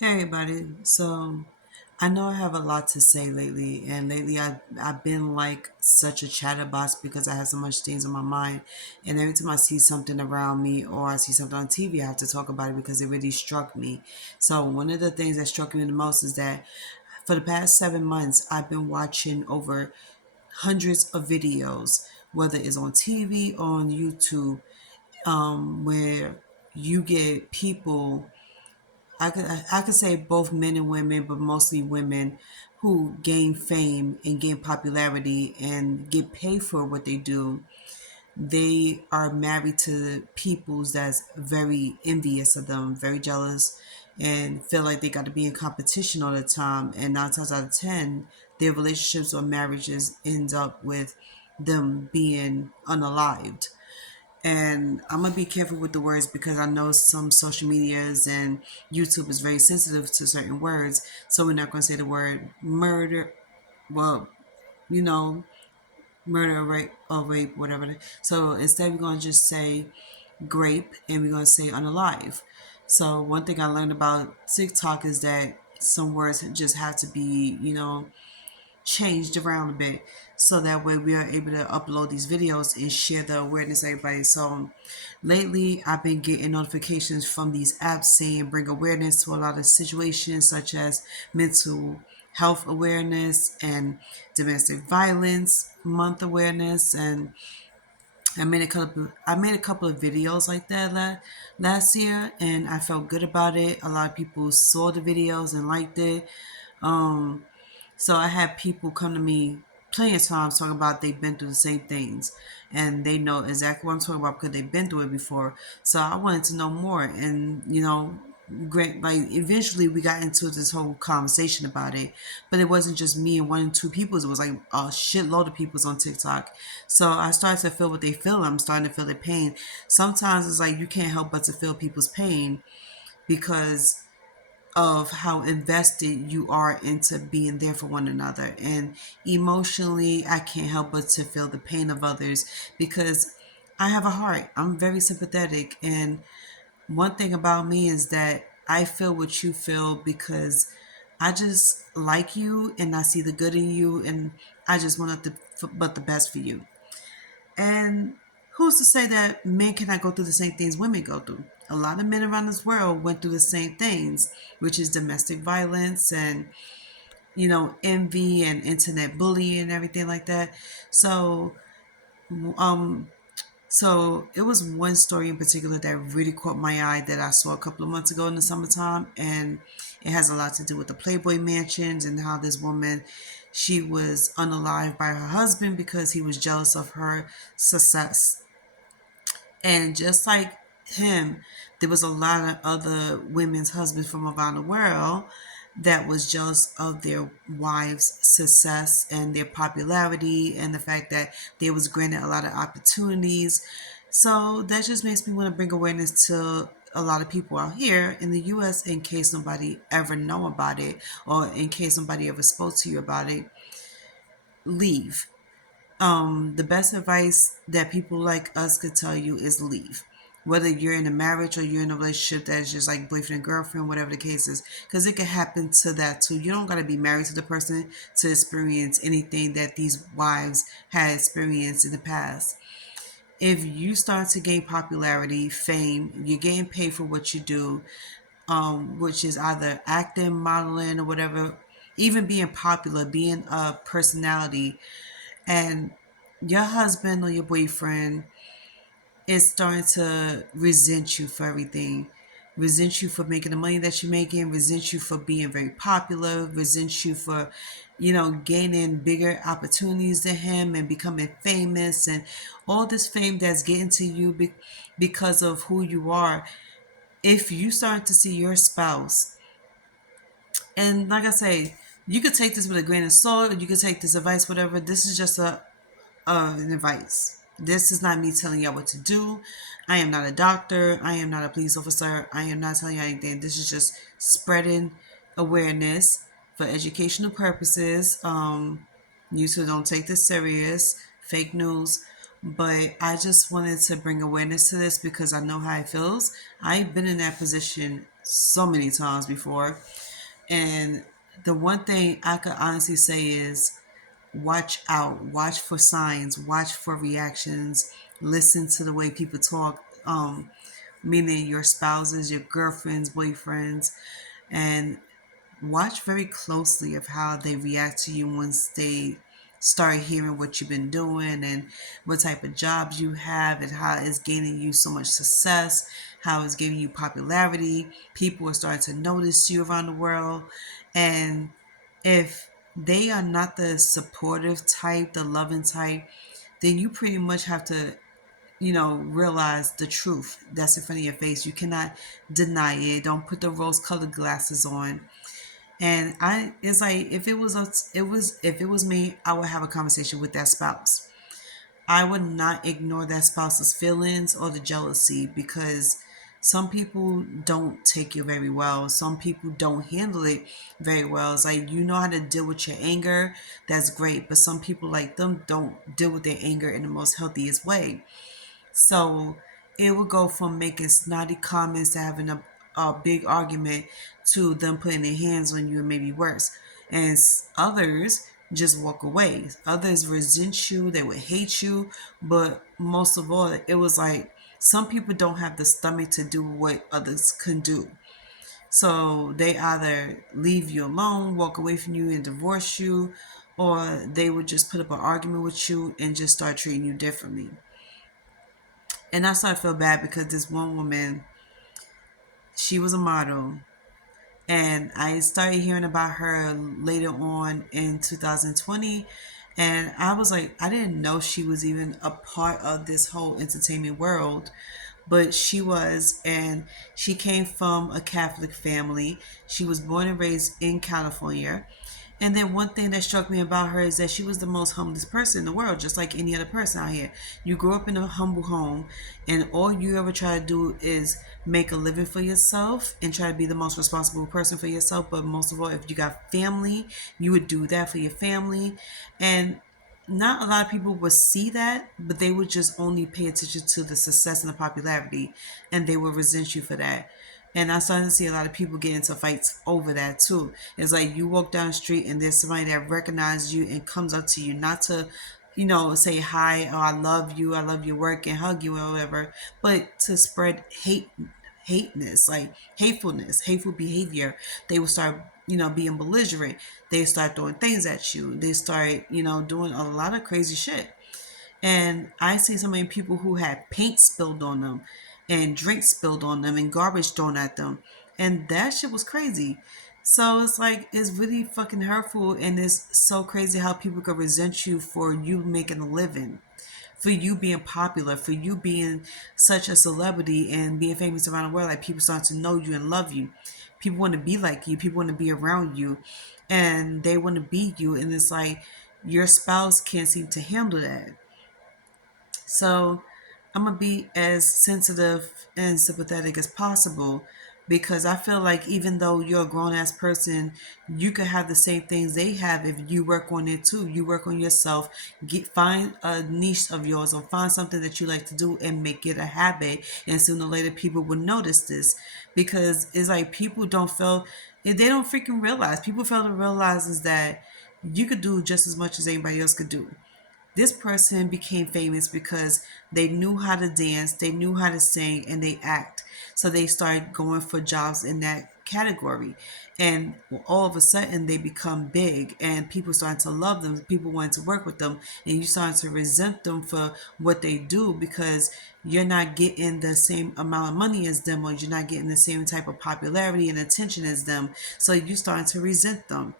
Hey everybody. So I know I have a lot to say lately, and lately I've been like such a chatterbox because I have so much things on my mind. And every time I see something around me or I see something on TV, I have to talk about it because it really struck me. So one of the things that struck me the most is that for the past 7 months, I've been watching over hundreds of videos, whether it's on TV or on YouTube, where you get people. I could say both men and women, but mostly women who gain fame and gain popularity and get paid for what they do. They are married to peoples that's very envious of them, very jealous, and feel like they got to be in competition all the time. And 9 times out of 10, their relationships or marriages ends up with them being unalived. And I'm gonna be careful with the words because I know some social medias and YouTube is very sensitive to certain words. So we're not gonna say the word murder. Well, you know, murder or rape, whatever. So instead, we're gonna just say grape and we're gonna say unalive. So one thing I learned about TikTok is that some words just have to be, changed around a bit so that way we are able to upload these videos and share the awareness to everybody. So lately I've been getting notifications from these apps saying bring awareness to a lot of situations such as mental health awareness and domestic violence month awareness. And I made a couple of videos like that last year, and I felt good about it. A lot of people saw the videos and liked it. um so I had people come to me plenty of times talking about they've been through the same things and they know exactly what I'm talking about because they've been through it before. So I wanted to know more, and great. Like eventually we got into this whole conversation about it, but it wasn't just me and one and two people. It was like a shitload of people's on TikTok. So I started to feel what they feel. I'm starting to feel their pain. Sometimes it's like you can't help but to feel people's pain because of how invested you are into being there for one another. And emotionally, I can't help but to feel the pain of others because I have a heart. I'm very sympathetic. And one thing about me is that I feel what you feel because I just like you and I see the good in you and I just want but the best for you. And who's to say that men cannot go through the same things women go through? A lot of men around this world went through the same things, which is domestic violence and, envy and internet bullying and everything like that. So, um, so it was one story in particular that really caught my eye that I saw a couple of months ago in the summertime, and it has a lot to do with the Playboy mansions and how this woman, she was unalived by her husband because he was jealous of her success. And just like him, there was a lot of other women's husbands from around the world that was jealous of their wives' success and their popularity and the fact that they was granted a lot of opportunities. So that just makes me want to bring awareness to a lot of people out here in the US in case nobody ever know about it or in case nobody ever spoke to you about it. Leave. The best advice that people like us could tell you is leave. Whether you're in a marriage or you're in a relationship that's just like boyfriend and girlfriend, whatever the case is, because it can happen to that too. You don't got to be married to the person to experience anything that these wives had experienced in the past. If you start to gain popularity, fame, you're getting paid for what you do, which is either acting, modeling, or whatever, even being popular, being a personality, and your husband or your boyfriend is starting to resent you for everything, resent you for making the money that you're making, resent you for being very popular, resent you for, gaining bigger opportunities than him and becoming famous and all this fame that's getting to you because of who you are. If you start to see your spouse, and like I say, you could take this with a grain of salt, or you could take this advice, whatever. This is just an advice. This is not me telling y'all what to do. I am not a doctor. I am not a police officer. I am not telling y'all anything. This is just spreading awareness for educational purposes. You two don't take this serious. Fake news. But I just wanted to bring awareness to this because I know how it feels. I've been in that position so many times before. And the one thing I could honestly say is watch out, watch for signs, watch for reactions, listen to the way people talk, meaning your spouses, your girlfriends, boyfriends, and watch very closely of how they react to you once they start hearing what you've been doing and what type of jobs you have and how it's gaining you so much success, how it's giving you popularity. People are starting to notice you around the world. And if they are not the supportive type, the loving type, then you pretty much have to, realize the truth that's in front of your face. You cannot deny it. Don't put the rose colored glasses on. And it's like if it was me, I would have a conversation with that spouse. I would not ignore that spouse's feelings or the jealousy, because some people don't take you very well. Some people don't handle it very well. It's like you know how to deal with your anger, that's great. But some people like them don't deal with their anger in the most healthiest way. So it would go from making snotty comments to having a big argument to them putting their hands on you and maybe worse. And others just walk away. Others resent you, they would hate you. But most of all, it was like some people don't have the stomach to do what others can do. So they either leave you alone, walk away from you, and divorce you, or they would just put up an argument with you and just start treating you differently. And I started to feel bad because this one woman, she was a model. And I started hearing about her later on in 2020. And I was like, I didn't know she was even a part of this whole entertainment world. But she was, and she came from a Catholic family. She was born and raised in California. And then one thing that struck me about her is that she was the most humblest person in the world, just like any other person out here. You grew up in a humble home, and all you ever try to do is make a living for yourself and try to be the most responsible person for yourself. But most of all, if you got family, you would do that for your family. And not a lot of people would see that, but they would just only pay attention to the success and the popularity, and they would resent you for that. And I started to see a lot of people get into fights over that too. It's like you walk down the street and there's somebody that recognizes you and comes up to you, not to, say hi, or I love your work and hug you or whatever, but to spread hateness, like hatefulness, hateful behavior. They will start, being belligerent. They start throwing things at you. They start, doing a lot of crazy shit. And I see so many people who had paint spilled on them and drinks spilled on them and garbage thrown at them. And that shit was crazy. So it's like, it's really fucking hurtful. And it's so crazy how people could resent you for you making a living, for you being popular, for you being such a celebrity and being famous around the world. Like people start to know you and love you. People want to be like you. People want to be around you. And they want to be you. And it's like your spouse can't seem to handle that. So I'm gonna be as sensitive and sympathetic as possible, because I feel like even though you're a grown ass person, you could have the same things they have if you work on it too. You work on yourself, find a niche of yours or find something that you like to do and make it a habit. And sooner or later, people will notice this, because it's like people don't feel, they don't freaking realize. People fail to realize is that you could do just as much as anybody else could do. This person became famous because they knew how to dance, they knew how to sing, and they act. So they started going for jobs in that category. And all of a sudden, they become big, and people started to love them. People wanted to work with them, and you started to resent them for what they do, because you're not getting the same amount of money as them, or you're not getting the same type of popularity and attention as them. So you started to resent them.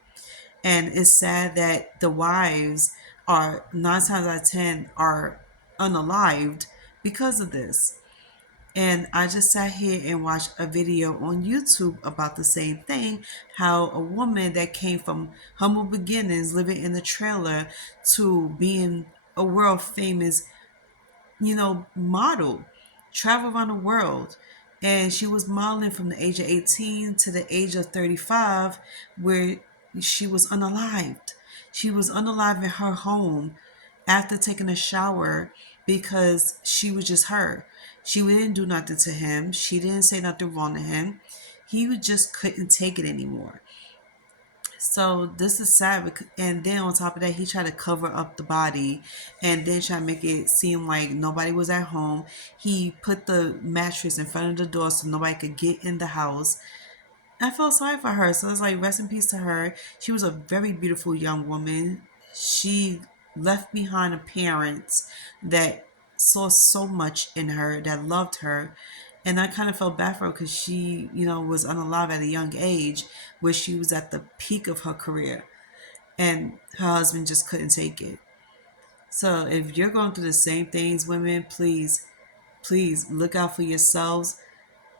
And it's sad that the wives are 9 times out of 10 are unalived because of this. And I just sat here and watched a video on YouTube about the same thing, how a woman that came from humble beginnings, living in a trailer, to being a world famous, model, travel around the world. And she was modeling from the age of 18 to the age of 35, where she was unalived. She was unalive in her home after taking a shower, because she was just her. She didn't do nothing to him. She didn't say nothing wrong to him. he just couldn't take it anymore. So this is sad, and then on top of that, he tried to cover up the body, and then try to make it seem like nobody was at home. He put the mattress in front of the door so nobody could get in the house. I felt sorry for her. So it's like, rest in peace to her. She was a very beautiful young woman. She left behind a parents that saw so much in her, that loved her. And I kind of felt bad for her because she, was unalive at a young age where she was at the peak of her career. And her husband just couldn't take it. So if you're going through the same things, women, please, please look out for yourselves.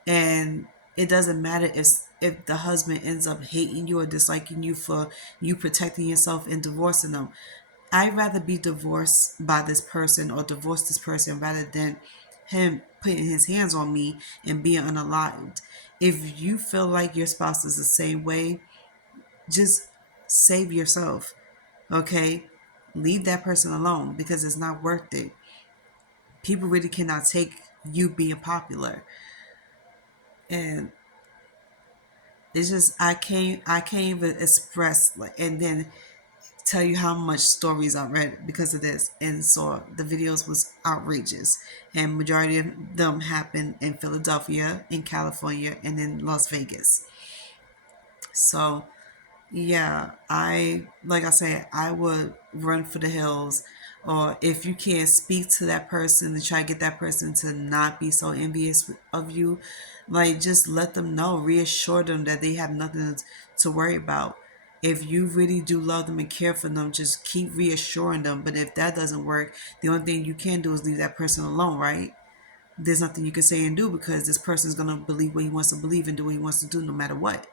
And it doesn't matter if the husband ends up hating you or disliking you for you protecting yourself and divorcing them. I'd rather be divorced by this person or divorce this person rather than him putting his hands on me and being unalived. If you feel like your spouse is the same way, just save yourself. Okay, leave that person alone because it's not worth it. People really cannot take you being popular. And it's just, I can't even express, like, and then tell you how much stories I read because of this and saw. The videos was outrageous, and majority of them happened in Philadelphia, in California, and in Las Vegas. So yeah, like I said, I would run for the hills. Or if you can't speak to that person to try to get that person to not be so envious of you, like, just let them know, reassure them that they have nothing to worry about. If you really do love them and care for them, just keep reassuring them. But if that doesn't work, the only thing you can do is leave that person alone, right? There's nothing you can say and do because this person is going to believe what he wants to believe and do what he wants to do no matter what.